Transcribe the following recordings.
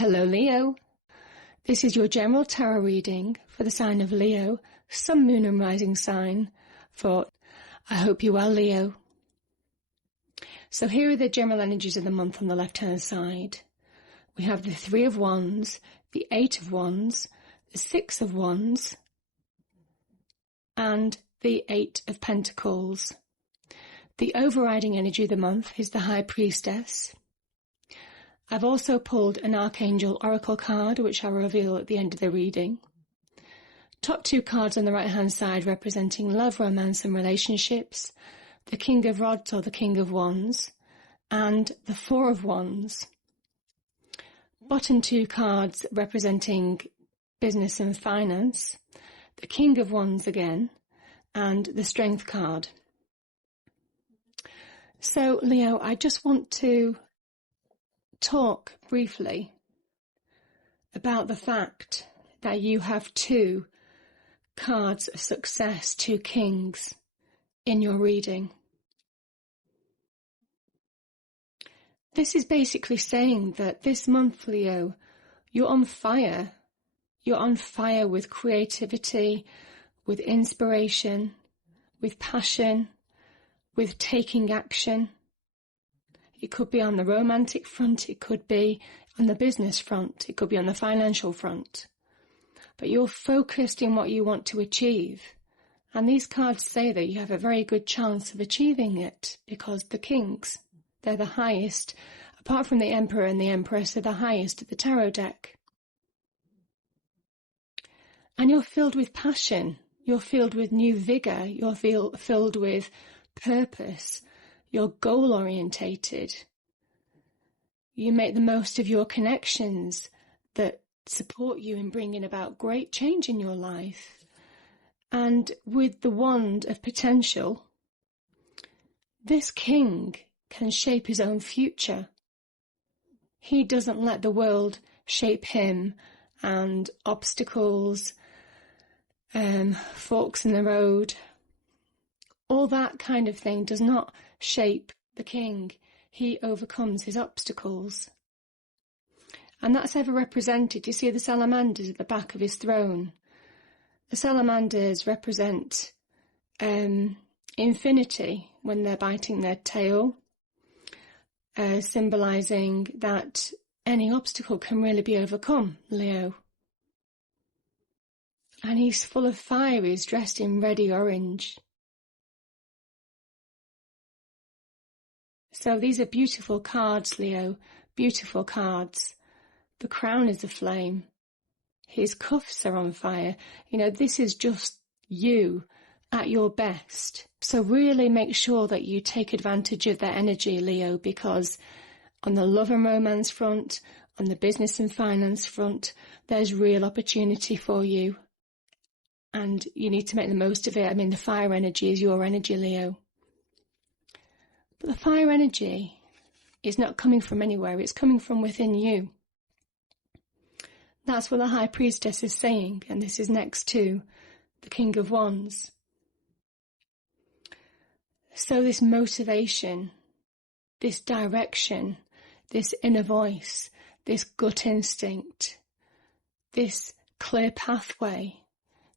Hello Leo, this is your general tarot reading for the sign of Leo, Sun, Moon and Rising sign for I hope you're well Leo. So here are the general energies of the month on the left hand side. We have the Three of Wands, the Eight of Wands, the Six of Wands and the Eight of Pentacles. The overriding energy of the month is the High Priestess. I've also pulled an Archangel Oracle card, which I'll reveal at the end of the reading. Top two cards on the right-hand side representing love, romance and relationships, the King of Rods or the King of Wands, and the Four of Wands. Bottom two cards representing business and finance, the King of Wands again, and the Strength card. So, Leo, I just want to talk briefly about the fact that you have two cards of success, two kings in your reading. This is basically saying that this month, Leo, you're on fire. You're on fire with creativity, with inspiration, with passion, with taking action. It could be on the romantic front, it could be on the business front, it could be on the financial front. But you're focused in what you want to achieve. And these cards say that you have a very good chance of achieving it because the kings, they're the highest, apart from the Emperor and the Empress, are the highest of the tarot deck. And you're filled with passion, you're filled with new vigour, you're filled with purpose. You're goal-orientated. You make the most of your connections that support you in bringing about great change in your life. And with the wand of potential, this king can shape his own future. He doesn't let the world shape him, and obstacles, forks in the road, all that kind of thing does not shape the king. He overcomes his obstacles. And that's ever represented. You see the salamanders at the back of his throne. The salamanders represent infinity when they're biting their tail, symbolising that any obstacle can really be overcome, Leo. And he's full of fire, he's dressed in reddy orange. So these are beautiful cards, Leo, beautiful cards. The crown is aflame. His cuffs are on fire. You know, this is just you at your best. So really make sure that you take advantage of that energy, Leo, because on the love and romance front, on the business and finance front, there's real opportunity for you. And you need to make the most of it. I mean, the fire energy is your energy, Leo. But the fire energy is not coming from anywhere, it's coming from within you. That's what the High Priestess is saying, and this is next to the King of Wands. So this motivation, this direction, this inner voice, this gut instinct, this clear pathway,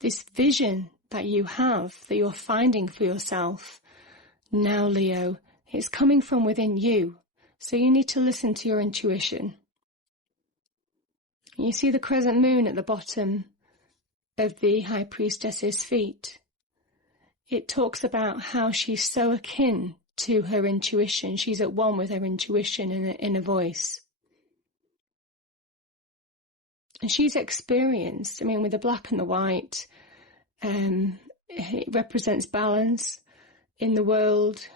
this vision that you have, that you're finding for yourself, now, Leo, it's coming from within you, so you need to listen to your intuition. You see the crescent moon at the bottom of the High Priestess's feet. It talks about how she's so akin to her intuition. She's at one with her intuition and her inner voice. And she's experienced, I mean, with the black and the white, it represents balance in the world.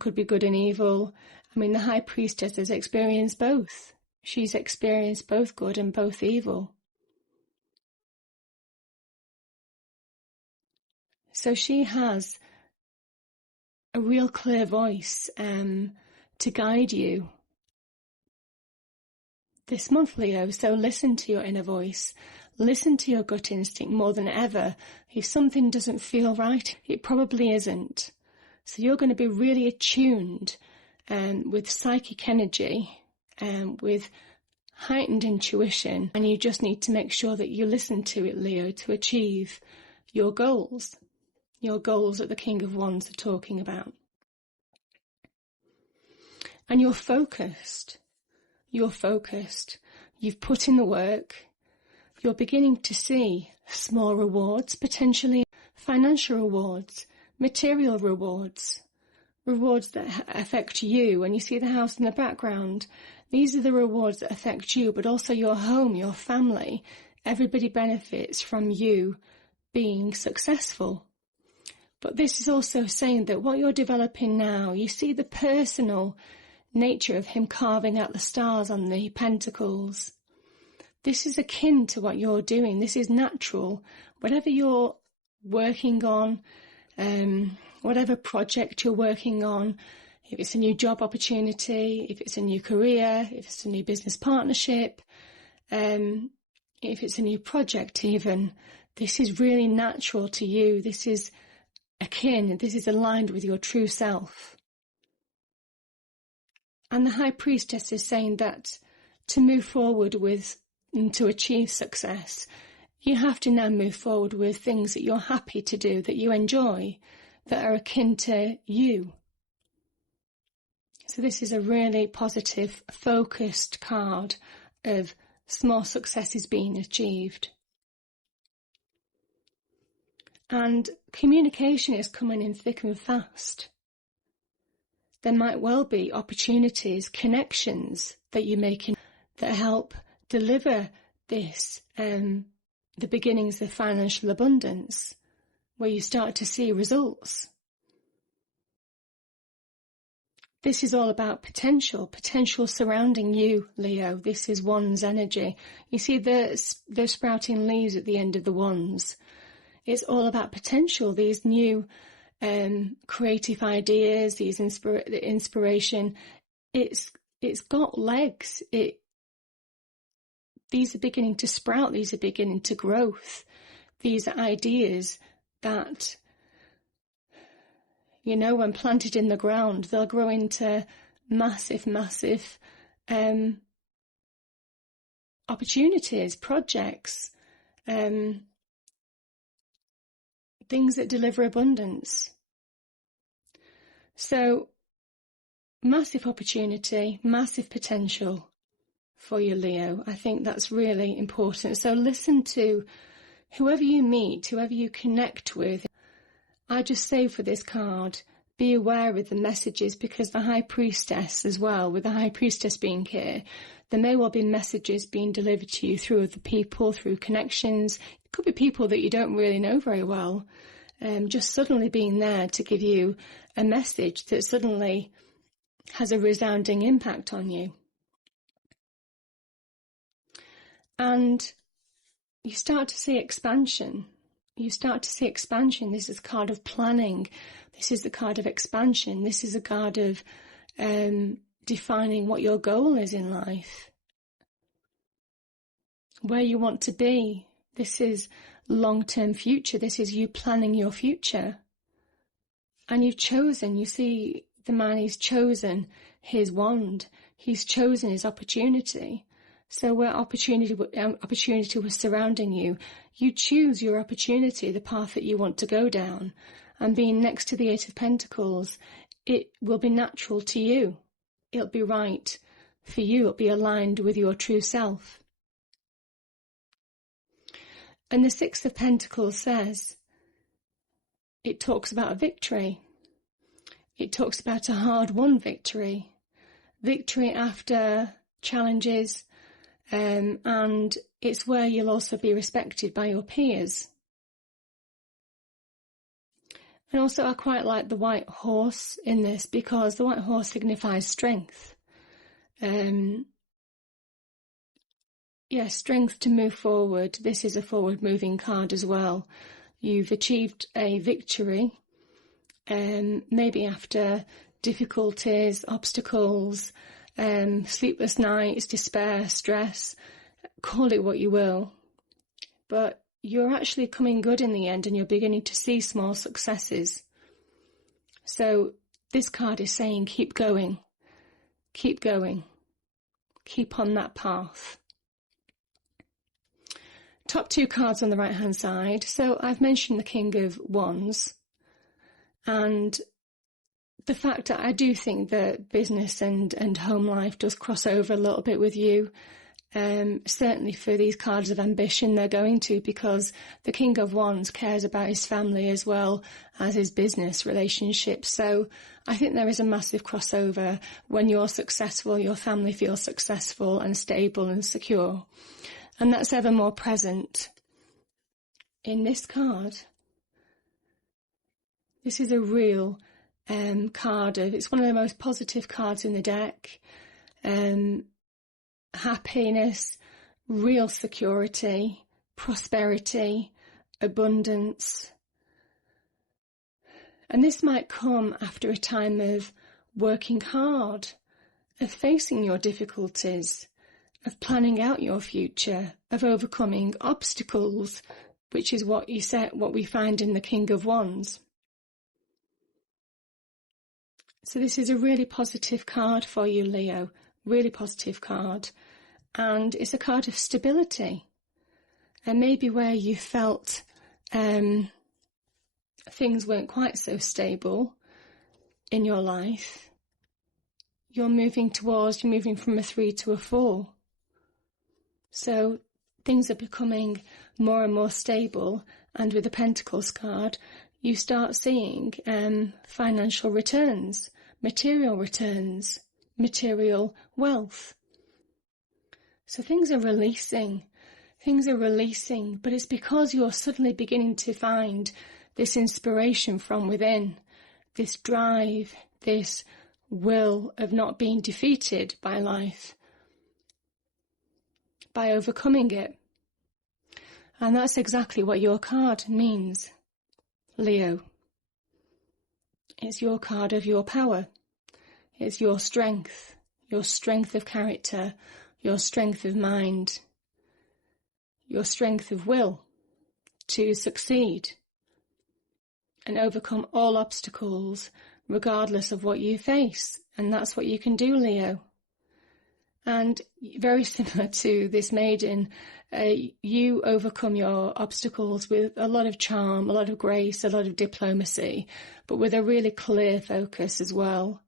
Could be good and evil. I mean, the High Priestess has experienced both. She's experienced both good and both evil. So she has a real clear voice to guide you this month, Leo. So listen to your inner voice. Listen to your gut instinct more than ever. If something doesn't feel right, it probably isn't. So you're going to be really attuned with psychic energy, with heightened intuition, and you just need to make sure that you listen to it, Leo, to achieve your goals that the King of Wands are talking about. And you're focused. You've put in the work. You're beginning to see small rewards, potentially financial rewards, material rewards, rewards that affect you. And you see the house in the background. These are the rewards that affect you, but also your home, your family. Everybody benefits from you being successful. But this is also saying that what you're developing now, you see the personal nature of him carving out the stars on the pentacles. This is akin to what you're doing. This is natural. Whatever you're working on, whatever project you're working on, if it's a new job opportunity, if it's a new career, if it's a new business partnership, if it's a new project even, this is really natural to you. This is akin, this is aligned with your true self. And the High Priestess is saying that to move forward with and to achieve success, you have to now move forward with things that you're happy to do, that you enjoy, that are akin to you. So this is a really positive, focused card of small successes being achieved. And communication is coming in thick and fast. There might well be opportunities, connections that you make that help deliver this, the beginnings of financial abundance, where you start to see results. This is all about potential surrounding you, Leo. This is Wands energy. You see the sprouting leaves at the end of the Wands. It's all about potential, these new creative ideas, these inspiration. It's got legs. These are beginning to sprout. These are beginning to growth. These are ideas that, you know, when planted in the ground, they'll grow into massive opportunities, projects, things that deliver abundance. So, massive opportunity, massive potential for you, Leo. I think that's really important. So listen to whoever you meet, whoever you connect with. I just say for this card, be aware of the messages, because the High Priestess as well, with the High Priestess being here, there may well be messages being delivered to you through other people, through connections. It could be people that you don't really know very well, just suddenly being there to give you a message that suddenly has a resounding impact on you. And you start to see expansion. This is a card of planning. This is the card of expansion. This is a card of defining what your goal is in life, where you want to be. This is long-term future. This is you planning your future. And you've chosen, you see the man, he's chosen his wand. He's chosen his opportunity. So where opportunity was surrounding you, you choose your opportunity, the path that you want to go down. And being next to the Eight of Pentacles, it will be natural to you. It'll be right for you. It'll be aligned with your true self. And the Six of Pentacles says, it talks about a victory. It talks about a hard-won victory. Victory after challenges, and it's where you'll also be respected by your peers. And also I quite like the white horse in this, because the white horse signifies strength. Strength to move forward. This is a forward-moving card as well. You've achieved a victory, maybe after difficulties, obstacles, sleepless nights, despair, stress, call it what you will. But you're actually coming good in the end, and you're beginning to see small successes. So this card is saying keep going, keep going. Keep on that path. Top 2 cards on the right hand side. So I've mentioned the King of Wands, and the fact that I do think that business and home life does cross over a little bit with you. Certainly for these cards of ambition, they're going to, because the King of Wands cares about his family as well as his business relationships. So I think there is a massive crossover. When you're successful, your family feels successful and stable and secure. And that's ever more present in this card. This is a real card of, it's one of the most positive cards in the deck. Happiness, real security, prosperity, abundance. And this might come after a time of working hard, of facing your difficulties, of planning out your future, of overcoming obstacles, which is what we find in the King of Wands. So this is a really positive card for you, Leo, really positive card. And it's a card of stability. And maybe where you felt things weren't quite so stable in your life, you're moving from a 3 to a 4. So things are becoming more and more stable. And with the Pentacles card, you start seeing financial returns, material wealth. So things are releasing, but it's because you're suddenly beginning to find this inspiration from within, this drive, this will of not being defeated by life, by overcoming it. And that's exactly what your card means, Leo. It's your card of your power. It's your strength of character, your strength of mind, your strength of will to succeed and overcome all obstacles, regardless of what you face. And that's what you can do, Leo. And very similar to this maiden, you overcome your obstacles with a lot of charm, a lot of grace, a lot of diplomacy, but with a really clear focus as well.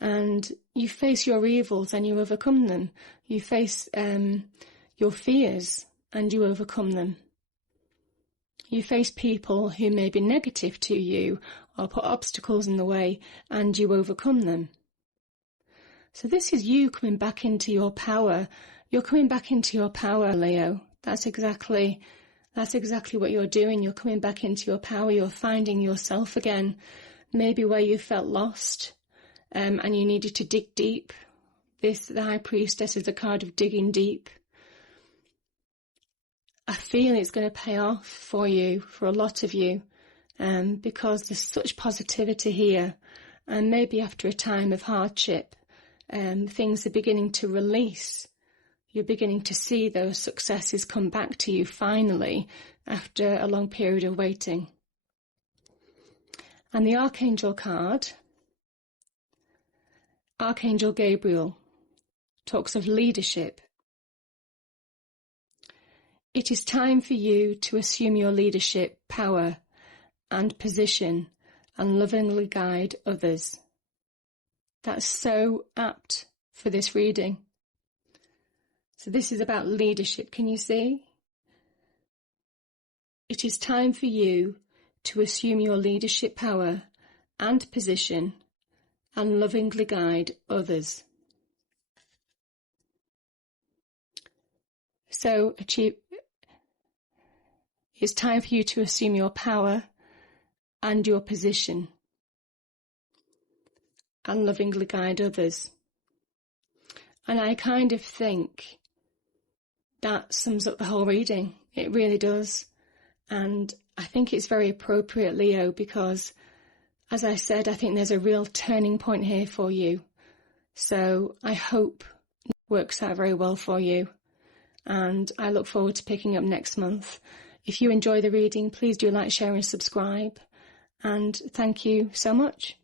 And you face your evils and you overcome them. You face your fears and you overcome them. You face people who may be negative to you or put obstacles in the way, and you overcome them. So this is you coming back into your power. You're coming back into your power, Leo. That's exactly what you're doing. You're coming back into your power. You're finding yourself again. Maybe where you felt lost and you needed to dig deep. The High Priestess is a card of digging deep. I feel it's going to pay off for you, for a lot of you, because there's such positivity here. And maybe after a time of hardship, things are beginning to release. You're beginning to see those successes come back to you finally after a long period of waiting. And the Archangel card, Archangel Gabriel, talks of leadership. It is time for you to assume your leadership, power and position and lovingly guide others. That's so apt for this reading. So this is about leadership, can you see? It is time for you to assume your leadership power and position and lovingly guide others. So it's time for you to assume your power and your position and lovingly guide others. And I kind of think that sums up the whole reading. It really does. And I think it's very appropriate, Leo, because, as I said, I think there's a real turning point here for you. So I hope it works out very well for you. And I look forward to picking up next month. If you enjoy the reading, please do like, share and subscribe. And thank you so much.